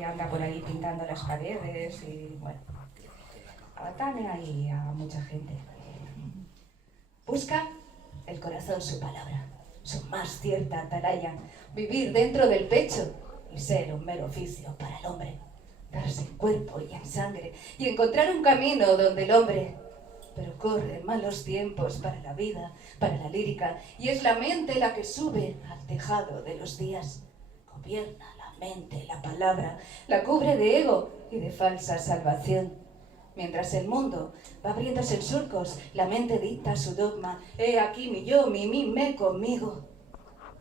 que anda por ahí pintando las paredes y, bueno, a Batania y a mucha gente. Busca el corazón su palabra, su más cierta atalaya, vivir dentro del pecho y ser un mero oficio para el hombre, darse en cuerpo y en sangre y encontrar un camino donde el hombre, pero corre malos tiempos para la vida, para la lírica, y es la mente la que sube al tejado de los días, gobierna la mente, la palabra, la cubre de ego y de falsa salvación. Mientras el mundo va abriéndose en surcos, la mente dicta su dogma. He aquí mi yo, mi mí, me conmigo.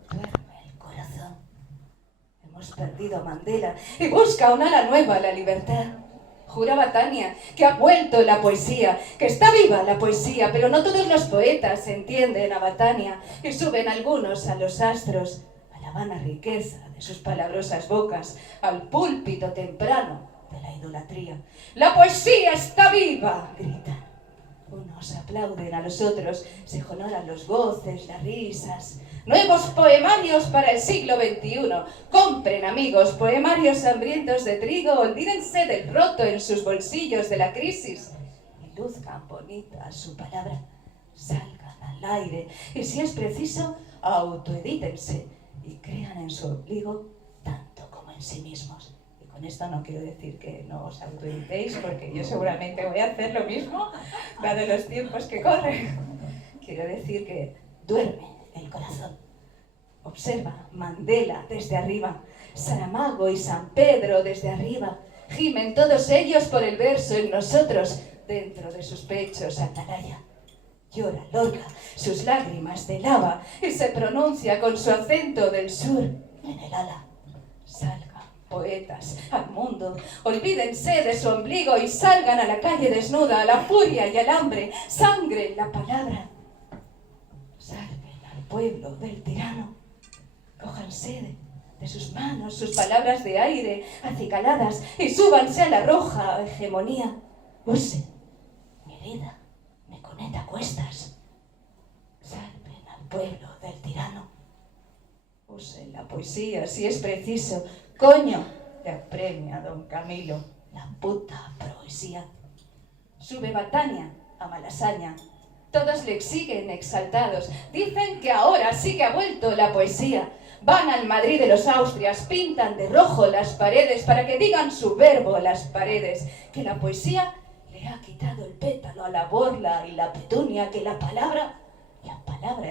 Duerme el corazón. Hemos perdido a Mandela y busca una ala nueva a la libertad. Jura Batania que ha vuelto la poesía, que está viva la poesía, pero no todos los poetas entienden a Batania y suben algunos a los astros, a la vana riqueza de sus palabrosas bocas, al púlpito temprano de la idolatría. ¡La poesía está viva!, gritan. Unos aplauden a los otros, se honoran los goces, las risas. Nuevos poemarios para el siglo XXI. Compren, amigos, poemarios hambrientos de trigo, olvídense del roto en sus bolsillos de la crisis y luzcan bonita su palabra. Salgan al aire y, si es preciso, autoedítense y crean en su ombligo tanto como en sí mismos. Con esto no quiero decir que no os autoeditéis, porque yo seguramente voy a hacer lo mismo, dado los tiempos que corren. Quiero decir que duerme el corazón. Observa Mandela desde arriba, Saramago y San Pedro desde arriba. Gimen todos ellos por el verso en nosotros, dentro de sus pechos atalaya. Llora Lorca sus lágrimas de lava y se pronuncia con su acento del sur en el ala. Salga, poetas, al mundo, olvídense de su ombligo y salgan a la calle desnuda, a la furia y al hambre, sangre en la palabra. Salven al pueblo del tirano, cójanse de sus manos, sus palabras de aire, acicaladas, y súbanse a la roja hegemonía. Usen mi herida, me conecta a cuestas. Salven al pueblo del tirano. Usen la poesía si es preciso. Coño, le apremia don Camilo, la puta poesía. Sube Batania a Malasaña. Todos le siguen exaltados. Dicen que ahora sí que ha vuelto la poesía. Van al Madrid de los Austrias, pintan de rojo las paredes para que digan su verbo las paredes. Que la poesía le ha quitado el pétalo a la borla y la petunia, que la palabra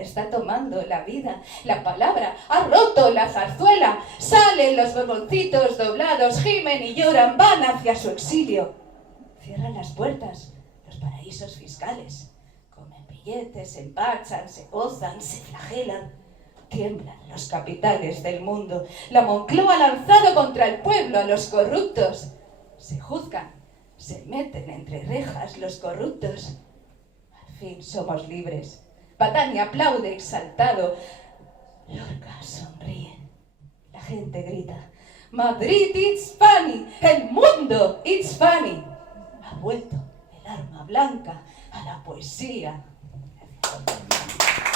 está tomando la vida. La palabra ha roto la zarzuela. Salen los borboncitos doblados, gimen y lloran, van hacia su exilio. Cierran las puertas los paraísos fiscales. Comen billetes, se empachan, se gozan, se flagelan. Tiemblan los capitales del mundo. La Moncloa ha lanzado contra el pueblo a los corruptos. Se juzgan, se meten entre rejas los corruptos. Al fin somos libres. Batania aplaude exaltado. Lorca sonríe. La gente grita: Madrid, it's funny. El mundo, it's funny. Ha vuelto el arma blanca a la poesía.